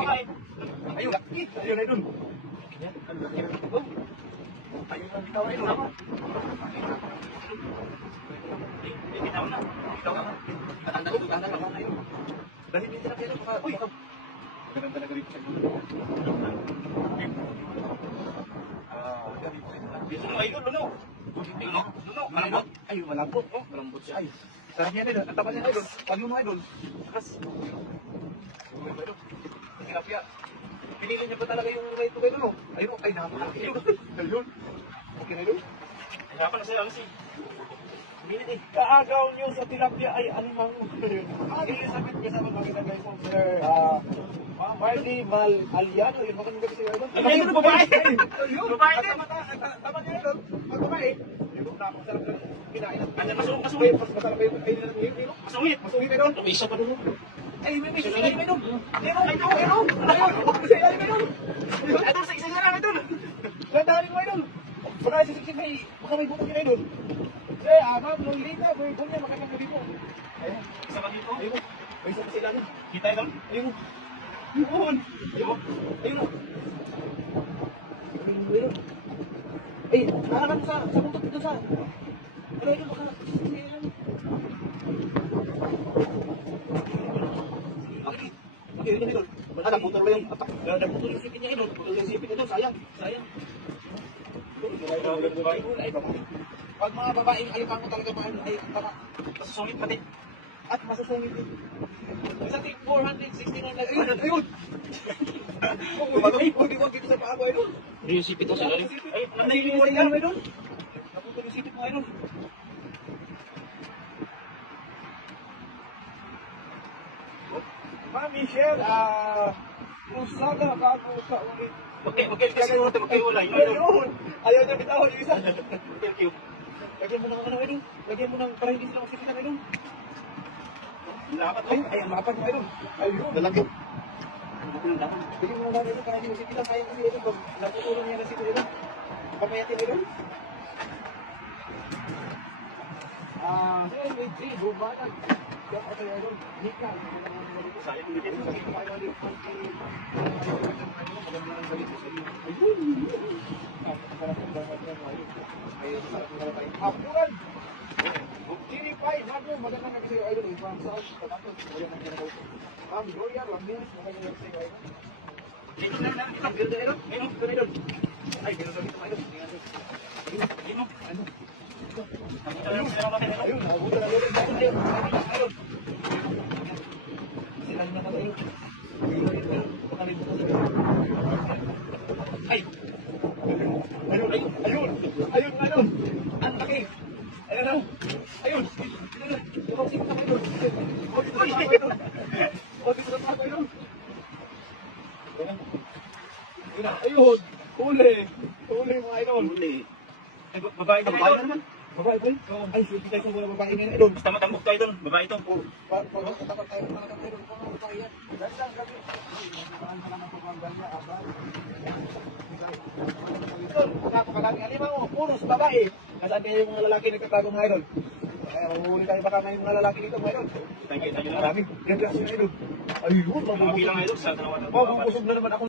babae. Ayun, ayun na idol. Ayun lang bitaw idol. Bitaw na. Bitaw na. Tanda lang ayun. Dahil hindi na kayo baka ganun talaga rito sa idol. Dito mo idol, luno. Luno, malambot. Ay, malambot. Oh, malambot siya. Ay, sarap niya idol. Ang taba niya idol. Pag yung mga idol. Akas. Tilapia. Pinili niya pa talaga yung right to idol. Ayun, ay nakalaki idol. Ayun. Okay na idol. Hirapan na sa'yo, kasi. Minit eh. Kaagaw niyo sa tilapia ay alimang. Sabi niya sa mga magandang guys mo, sir. Marty Aliano. Yun, magandang gabi sa'yo idol. Ay, idol, babae. Babae din. Tama niya idol. Pag babae, yung napakasarap na kinain. Ano, masungit. Masarap pa yung kainin na yung Masungit. masungit idol. May isa pa doon. Ay, may isa sila yung idol. Ayun. Idol, sa isa na lang, idol. Landahanin mo idol. Baka sisiksik baka may butong yun idol. Ma'am, nung lita, may butong niya, makakang gabi mo. Ayun. Isa pa dito. Ayun. May isa pa sila nun. Kita, idol. Ayun. Yun. Ayun. Ayun. Ay, nakakan mo sa buntot dito sa. Ano idol, baka okay, yun idol. Nagputol ba yung nagputol yung sipin niya idol. Putol yung sipin idol, sayang. Pag mga babaeng alimango talaga mahal ay tama. Masusungit pati. At masusungit din. Isa ting 469 na ayun. Ay, pwede ko dito sa paa ko idol. Hindi yung sipit ko sa lalim. Ay, Naputol yung idol. Naputol yung sipin mo idol. Ma'am Michelle, usaga bago ka ulit. Magkaiwalay. Ayun! Ayaw niya bitawan yung isa. Thank you. Lagyan mo ng ano, idol. Lagyan mo ng para hindi sila magsisikan, idol. Lapat, Ay, ang lapad mo, idol. Ayun. Lalagyan. Lagyan mo ng idol para hindi magsisikan. Sayang kasi, idol. Pag natutulong niya na sito, idol. Pamayatin, idol. Sir, may 3, bumatag. Kaya ako sa'yo, idol. Nika. Sayang mo din. Apuran! Sinipay, bago, magandang gabi sa'yo, idol. From South, Tatantos, magandang gabi sa'yo. Ma'am Gloria Ramirez, magandang gabi sa'yo, idol. Ito na, Ganda, idol. Ayun, Ganda, idol. Ay, ganda sa dito, idol. ayun. Ano? Ayun, Ayun, nakabuta na, idol. Ayun, idol. Sila na naman, idol. Ayun, idol. Baka rin bukas, idol. Ay, Ayun, ayun. Ang laki. Ayun na. Ayun. Ayun na, idol. O, dito na, idol. O, dito na, idol. Ayun na, ayun. Huli. Huli, mga idol. huli. Ay, babae to, Babae idol. naman. Babae ba? Ay, sweet tayo sa mga babae ngayon, idol. Basta matambok to, idol. Babae to. Tapat tayo ng mga idol. Mga babae yan. Gandang gabi. Mahal na lang ang pagmambalya, abay. Idol, napakaraming alimango. Puros babae. Nasaan kayo yung mga lalaki nagtatago, mga idol? Kaya mahuhuli tayo baka may mga lalaki dito, mga idol. Thank you, Marami. Ganda sila, idol. Ayun, Mga bilang, idol, sa dalawa na. Mabubusog na naman ako.